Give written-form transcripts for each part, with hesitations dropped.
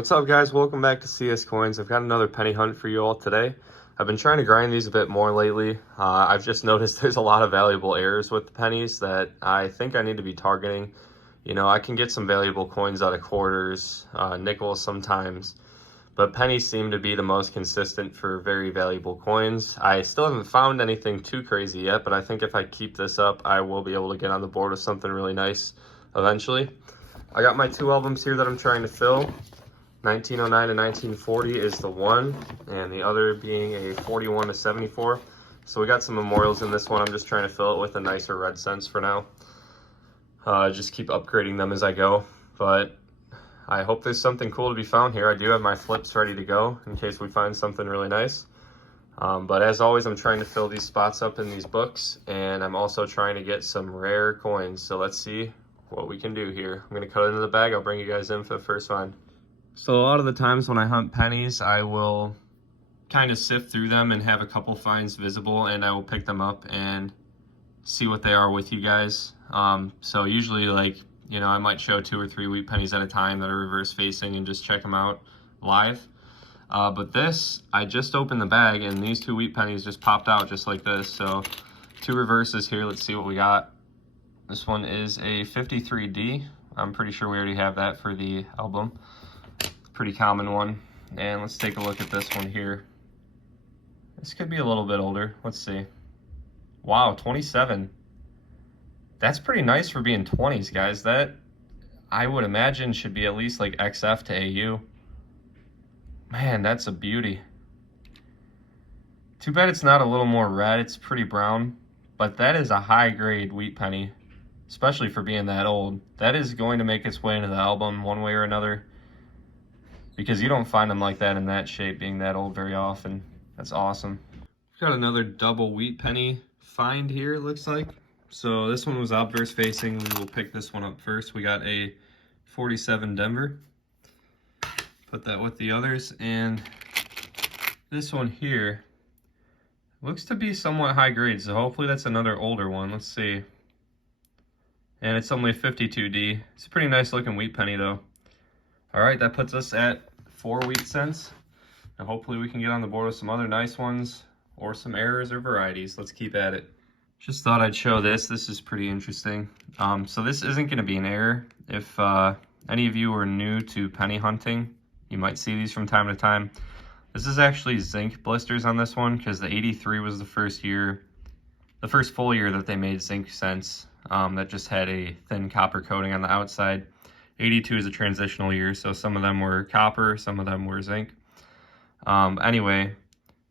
What's up guys? Welcome back to CS Coins. I've got another penny hunt for you all today. I've been trying to grind these a bit more lately. I've just noticed there's a lot of valuable errors with the pennies that I think I need to be targeting. You know, I can get some valuable coins out of quarters, nickels sometimes, but pennies seem to be the most consistent for very valuable coins. I still haven't found anything too crazy yet, but I think if I keep this up, I will be able to get on the board with something really nice eventually. I got my two albums here that I'm trying to fill. 1909 to 1940 is the one, and the other being a 41 to 74. So we got some memorials in this one. I'm just trying to fill it with a nicer red cents for now. Just keep upgrading them as I go, but I hope there's something cool to be found here. I do have my flips ready to go in case we find something really nice. But as always, I'm trying to fill these spots up in these books, and I'm also trying to get some rare coins. So let's see what we can do here. I'm gonna cut it into the bag. I'll bring you guys in for the first find. So a lot of the times when I hunt pennies, I will kind of sift through them and have a couple finds visible, and I will pick them up and see what they are with you guys. So usually, like, you know, I might show 2 or 3 wheat pennies at a time that are reverse facing and just check them out live. But this, I just opened the bag and these 2 wheat pennies just popped out just like this. So 2 reverses here. Let's see what we got. This one is a 53D. I'm pretty sure we already have that for the album. Pretty common one. And let's take a look at this one here. This could be a little bit older. Let's see. Wow, 27. That's pretty nice for being 20s, guys. That, I would imagine, should be at least like XF to AU. Man, that's a beauty. Too bad it's not a little more red. It's pretty brown. But that is a high grade wheat penny, especially for being that old. That is going to make its way into the album one way or another, because you don't find them like that in that shape being that old very often. That's awesome. We've got another double wheat penny find here, it looks like. So this one was obverse facing. We will pick this one up first. We got a 47 Denver. Put that with the others. And this one here looks to be somewhat high grade, so hopefully that's another older one. Let's see. And it's only a 52D. It's a pretty nice looking wheat penny though. All right, that puts us at 4 wheat cents. And hopefully we can get on the board with some other nice ones or some errors or varieties. Let's keep at it. Just thought I'd show this. This is pretty interesting. So this isn't going to be an error. If any of you are new to penny hunting, you might see these from time to time. This is actually zinc blisters on this one, because the 83 was the first full year that they made zinc cents that just had a thin copper coating on the outside. 82 is a transitional year, so some of them were copper, some of them were zinc. Anyway,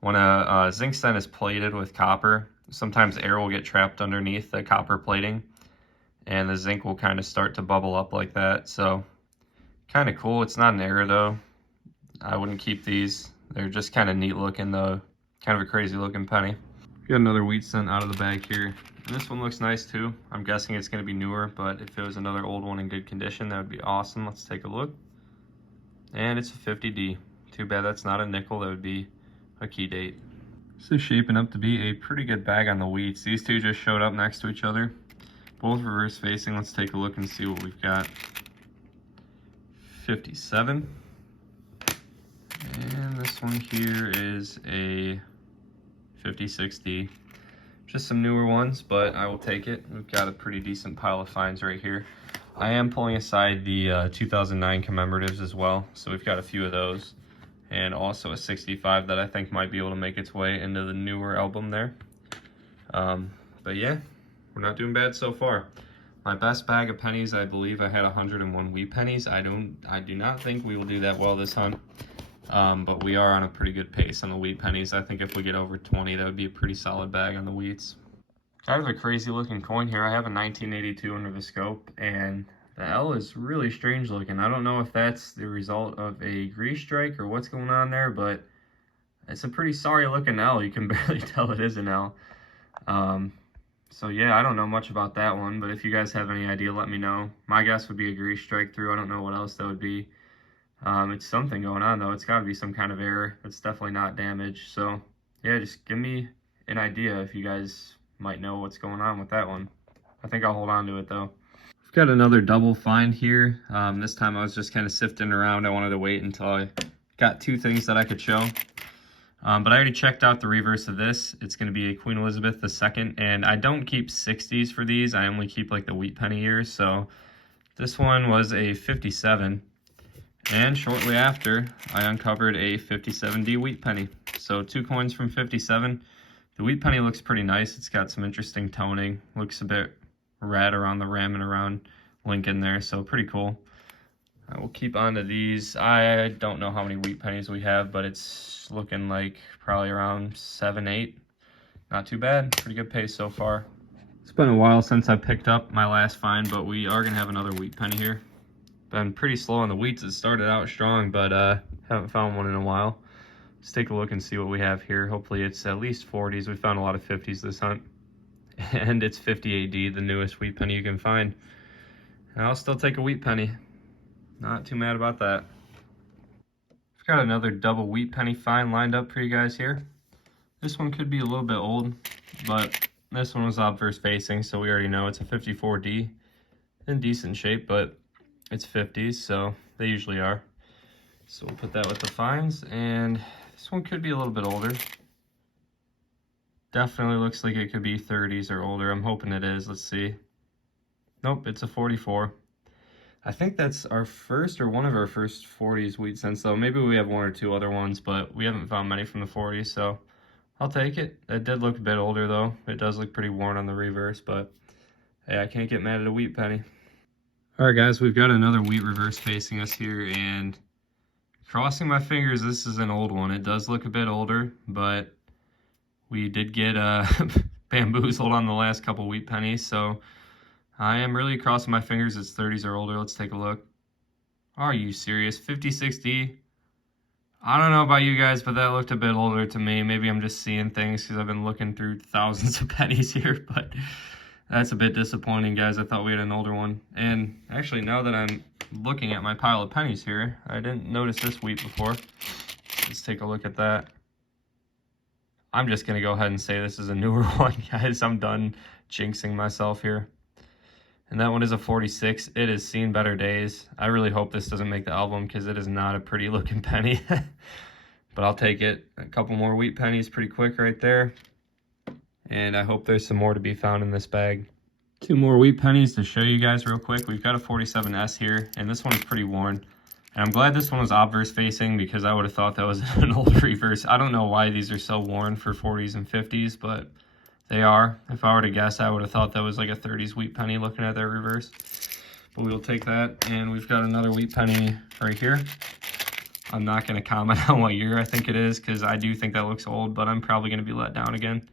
when a zinc cent is plated with copper, sometimes air will get trapped underneath the copper plating, and the zinc will kind of start to bubble up like that. So kind of cool. It's not an error though. I wouldn't keep these. They're just kind of neat looking though. Kind of a crazy looking penny. Got another wheat cent out of the bag here. And this one looks nice too. I'm guessing it's going to be newer, but if it was another old one in good condition, that would be awesome. Let's take a look. And it's a 50D. Too bad that's not a nickel. That would be a key date. This is shaping up to be a pretty good bag on the wheats. These two just showed up next to each other. Both reverse facing. Let's take a look and see what we've got. 57. And this one here is a 56D. Just some newer ones, but I will take it. We've got a pretty decent pile of finds right here. I am pulling aside the 2009 commemoratives as well, so we've got a few of those. And also a 65 that I think might be able to make its way into the newer album there. But yeah, we're not doing bad so far. My best bag of pennies, I believe I had 101 wheat pennies. I do not think we will do that well this hunt. But we are on a pretty good pace on the wheat pennies. I think if we get over 20, that would be a pretty solid bag on the wheats. I have a crazy looking coin here. I have a 1982 under the scope, and the L is really strange looking. I don't know if that's the result of a grease strike or what's going on there, but it's a pretty sorry looking L. You can barely tell it is an L. So yeah, I don't know much about that one, but if you guys have any idea, let me know. My guess would be a grease strike through. I don't know what else that would be. It's something going on though. It's got to be some kind of error. It's definitely not damage. So yeah, just give me an idea if you guys might know what's going on with that one. I think I'll hold on to it though. Got another double find here. This time I was just kind of sifting around. I wanted to wait until I got two things that I could show. But I already checked out the reverse of this. It's going to be a Queen Elizabeth II, and I don't keep 60s for these. I only keep like the wheat penny years. So this one was a 57, and shortly after, I uncovered a 57D wheat penny. So 2 coins from 57. The wheat penny looks pretty nice. It's got some interesting toning. Looks a bit red around the rim and around Lincoln there, so pretty cool. I will keep on to these. I don't know how many wheat pennies we have, but it's looking like probably around 7, 8. Not too bad. Pretty good pace so far. It's been a while since I picked up my last find, but we are going to have another wheat penny here. Been pretty slow on the wheats. It started out strong, but haven't found one in a while. Let's take a look and see what we have here. Hopefully it's at least 40s. We found a lot of 50s this hunt. And it's 50 AD, the newest wheat penny you can find. And I'll still take a wheat penny. Not too mad about that. I've got another double wheat penny find lined up for you guys here. This one could be a little bit old, but this one was obverse facing, so we already know it's a 54D. In decent shape, but it's 50s, so they usually are. So we'll put that with the finds, and this one could be a little bit older. Definitely looks like it could be 30s or older. I'm hoping it is. Let's see. Nope, it's a 44. I think that's our first or one of our first 40s wheat cents, though. Maybe we have one or two other ones, but we haven't found many from the 40s, so I'll take it. It did look a bit older, though. It does look pretty worn on the reverse, but hey, I can't get mad at a wheat penny. All right, guys, we've got another wheat reverse facing us here, and crossing my fingers, this is an old one. It does look a bit older, but we did get bamboozled on the last couple wheat pennies, so I am really crossing my fingers it's 30s or older. Let's take a look. Are you serious? 56D? I don't know about you guys, but that looked a bit older to me. Maybe I'm just seeing things because I've been looking through thousands of pennies here, but that's a bit disappointing, guys. I thought we had an older one. And actually, now that I'm looking at my pile of pennies here, I didn't notice this wheat before. Let's take a look at that. I'm just going to go ahead and say this is a newer one, guys. I'm done jinxing myself here. And that one is a 46. It has seen better days. I really hope this doesn't make the album because it is not a pretty looking penny. But I'll take it. A couple more wheat pennies pretty quick right there. And I hope there's some more to be found in this bag. 2 more wheat pennies to show you guys real quick. We've got a 47S here, and this one is pretty worn. And I'm glad this one was obverse facing because I would have thought that was an old reverse. I don't know why these are so worn for 40s and 50s, but they are. If I were to guess, I would have thought that was like a 30s wheat penny looking at their reverse. But we will take that. And we've got another wheat penny right here. I'm not going to comment on what year I think it is because I do think that looks old, but I'm probably going to be let down again.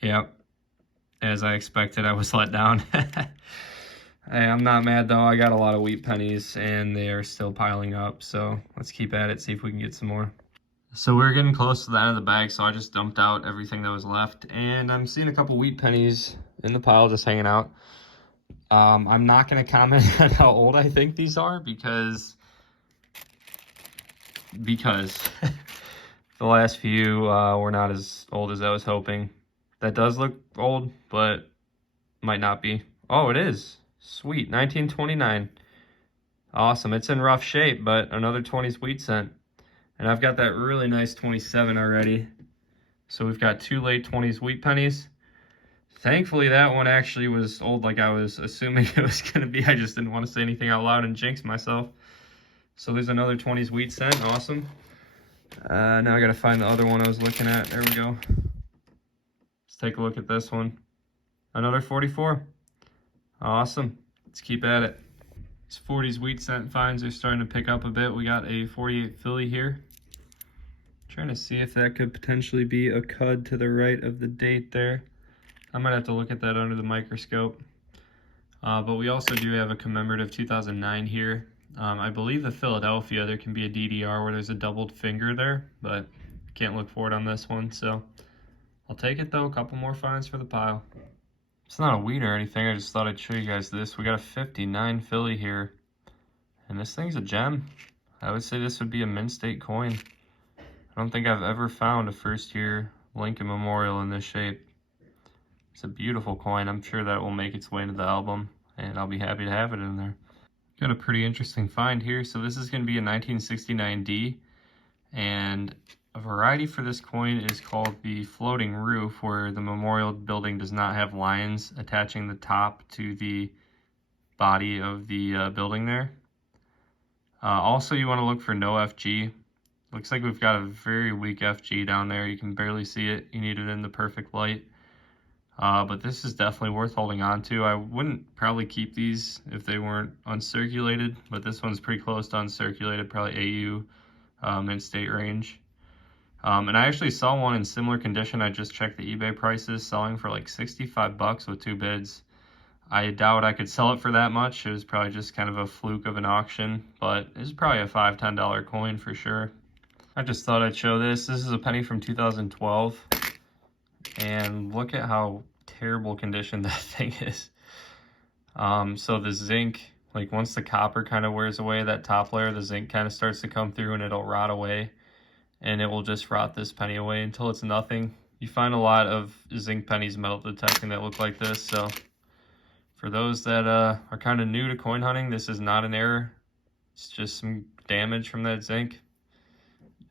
Yep. As I expected, I was let down. Hey, I'm not mad though. I got a lot of wheat pennies and they are still piling up. So let's keep at it, see if we can get some more. So we're getting close to the end of the bag, so I just dumped out everything that was left. And I'm seeing a couple wheat pennies in the pile just hanging out. I'm not going to comment on how old I think these are because the last few were not as old as I was hoping. That does look old, but might not be. Oh, it is. Sweet. 1929. Awesome. It's in rough shape, but another 20s wheat cent. And I've got that really nice 27 already. So we've got 2 late 20s wheat pennies. Thankfully, that one actually was old like I was assuming it was going to be. I just didn't want to say anything out loud and jinx myself. So there's another 20s wheat cent. Awesome. Now I got to find the other one I was looking at. There we go. Let's take a look at this one. Another 44. Awesome. Let's keep at it. These 40s wheat cent finds are starting to pick up a bit. We got a 48 Philly here. Trying to see if that could potentially be a cud to the right of the date there. I might have to look at that under the microscope. But we also do have a commemorative 2009 here. I believe the Philadelphia, there can be a DDR where there's a doubled finger there, but can't look for it on this one. So I'll take it though. A couple more finds for the pile. It's not a wheat or anything. I just thought I'd show you guys this. We got a 59 Philly here. And this thing's a gem. I would say this would be a mint state coin. I don't think I've ever found a first year Lincoln Memorial in this shape. It's a beautiful coin. I'm sure that will make its way into the album. and I'll be happy to have it in there. Got a pretty interesting find here. So this is going to be a 1969D, and a variety for this coin is called the floating roof, where the memorial building does not have lions attaching the top to the body of the building there. Also, you want to look for no FG. Looks like we've got a very weak FG down there. You can barely see it. You need it in the perfect light. But this is definitely worth holding on to. I wouldn't probably keep these if they weren't uncirculated, but this one's pretty close to uncirculated, probably AU mint-state range. And I actually saw one in similar condition. I just checked the eBay prices, selling for like 65 bucks with 2 bids. I doubt I could sell it for that much. It was probably just kind of a fluke of an auction, but it's probably a $5, $10 coin for sure. I just thought I'd show this. This is a penny from 2012, and look at how terrible condition that thing is. So the zinc, like once the copper kind of wears away, that top layer, the zinc kind of starts to come through and it'll rot away, and it will just rot this penny away until it's nothing. You find a lot of zinc pennies metal detecting that look like this, so for those that are kind of new to coin hunting, this is not an error. It's just some damage from that zinc.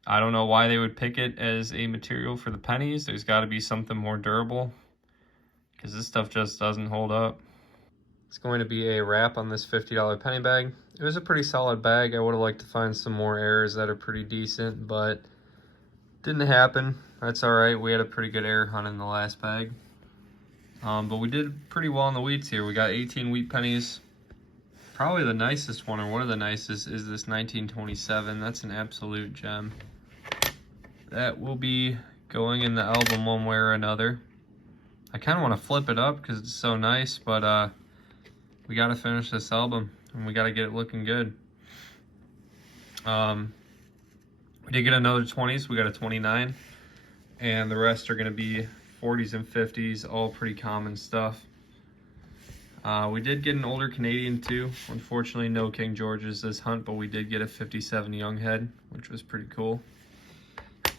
I don't know why they would pick it as a material for the pennies. There's got to be something more durable, because this stuff just doesn't hold up. It's going to be a wrap on this $50 penny bag. It was a pretty solid bag. I would have liked to find some more errors that are pretty decent, but didn't happen. That's all right. We had a pretty good error hunt in the last bag. But we did pretty well in the wheats here. We got 18 wheat pennies. Probably the nicest one, or one of the nicest, is this 1927. That's an absolute gem. That will be going in the album one way or another. I kind of want to flip it up because it's so nice, but we got to finish this album and we got to get it looking good. We did get another 20s. We got a 29, and the rest are going to be 40s and 50s, all pretty common stuff. We did get an older Canadian too. Unfortunately, no King Georges this hunt, but we did get a 57 young head, which was pretty cool.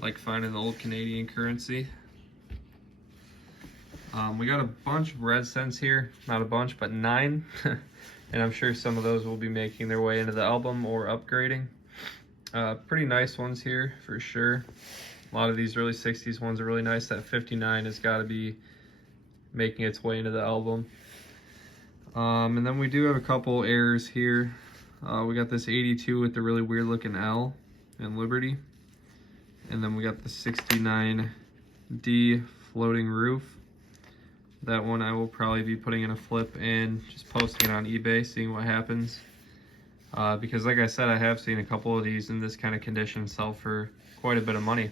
Like finding the old Canadian currency. We got a bunch of red cents here. Not a bunch, but 9. And I'm sure some of those will be making their way into the album or upgrading. Pretty nice ones here for sure. A lot of these early 60s ones are really nice. That 59 has got to be making its way into the album. And then we do have a couple errors here. We got this 82 with the really weird looking L and Liberty. And then we got the 69D floating roof. That one I will probably be putting in a flip and just posting it on eBay, seeing what happens. Because like I said, I have seen a couple of these in this kind of condition sell for quite a bit of money.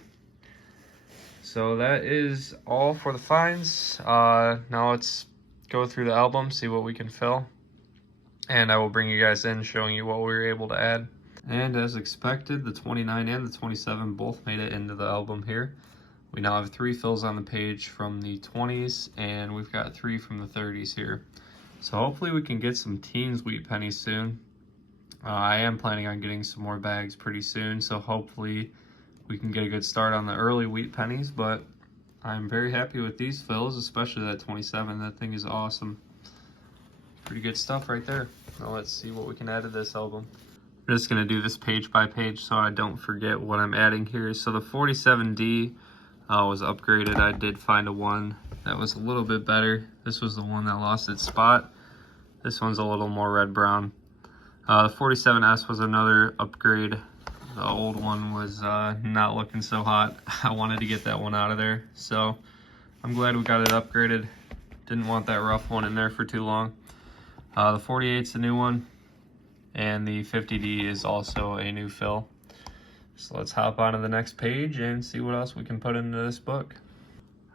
So that is all for the finds. Now let's go through the album, see what we can fill. And I will bring you guys in showing you what we were able to add. And as expected, the 29 and the 27 both made it into the album here. We now have 3 fills on the page from the 20s, and we've got 3 from the 30s here. So hopefully we can get some teens wheat pennies soon. I am planning on getting some more bags pretty soon, so hopefully we can get a good start on the early wheat pennies, but I'm very happy with these fills, especially that 27. That thing is awesome. Pretty good stuff right there. Now let's see what we can add to this album. I'm just going to do this page by page so I don't forget what I'm adding here. So the 47D was upgraded. I did find a one that was a little bit better. This was the one that lost its spot. This one's a little more red-brown. The 47S was another upgrade. The old one was not looking so hot. I wanted to get that one out of there. So I'm glad we got it upgraded. Didn't want that rough one in there for too long. The 48's a new one. And the 50D is also a new fill. So let's hop on to the next page and see what else we can put into this book.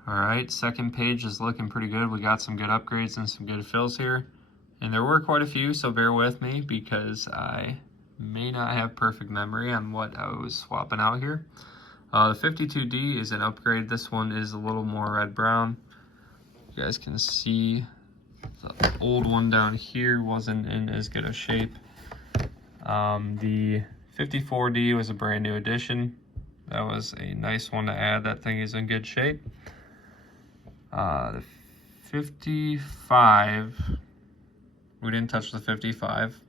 All right, second page is looking pretty good. We got some good upgrades and some good fills here. And there were quite a few, so bear with me because I may not have perfect memory on what I was swapping out here. The 52D is an upgrade. This one is a little more red-brown. You guys can see the old one down here wasn't in as good a shape. The 54D was a brand new addition. That was a nice one to add. That thing is in good shape. The 55 We didn't touch the 55.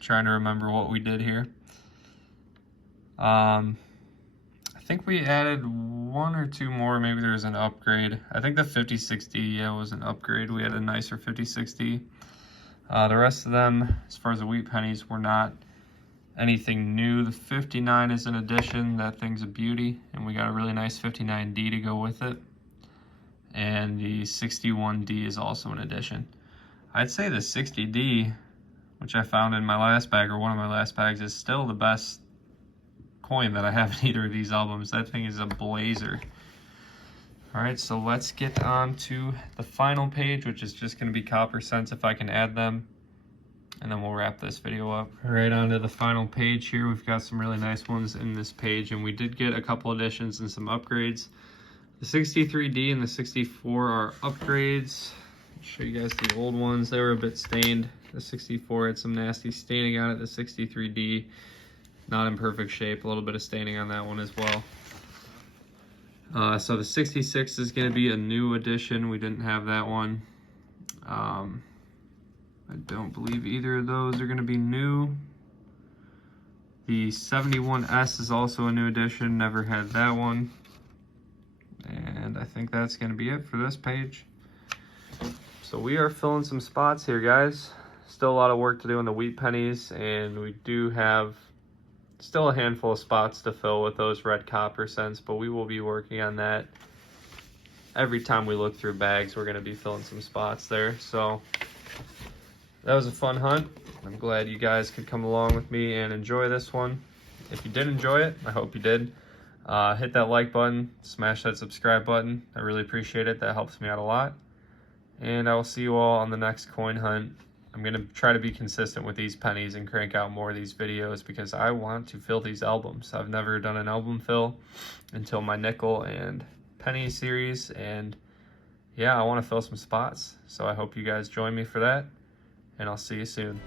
Trying to remember what we did here. I think we added one or two more. Maybe there was an upgrade. I think the 50-60, yeah, was an upgrade. We had a nicer 50-60. The rest of them, as far as the wheat pennies, were not anything new. The 59 is an addition. That thing's a beauty, and we got a really nice 59D to go with it. And the 61D is also an addition. I'd say the 60D, which I found in my last bag, or one of my last bags, is still the best coin that I have in either of these albums. That thing is a blazer. All right, so let's get on to the final page, which is just going to be copper cents if I can add them, and then we'll wrap this video up. All right, on to the final page here. We've got some really nice ones in this page, and we did get a couple additions and some upgrades. The 63D and the 64 are upgrades. I'll show you guys the old ones. They were a bit stained. The 64 had some nasty staining on it. The 63D, not in perfect shape. A little bit of staining on that one as well. So the 66 is going to be a new addition. We didn't have that one. I don't believe either of those are going to be new. The 71S is also a new addition. Never had that one. And I think that's going to be it for this page. So we are filling some spots here, guys. Still a lot of work to do in the wheat pennies, and we do have still a handful of spots to fill with those red copper cents, but we will be working on that. Every time we look through bags, we're going to be filling some spots there. So that was a fun hunt. I'm glad you guys could come along with me and enjoy this one. If you did enjoy it, I hope you did. Hit that like button, smash that subscribe button. I really appreciate it. That helps me out a lot. And I will see you all on the next coin hunt. I'm going to try to be consistent with these pennies and crank out more of these videos because I want to fill these albums. I've never done an album fill until my nickel and penny series, and yeah, I want to fill some spots. So I hope you guys join me for that, and I'll see you soon.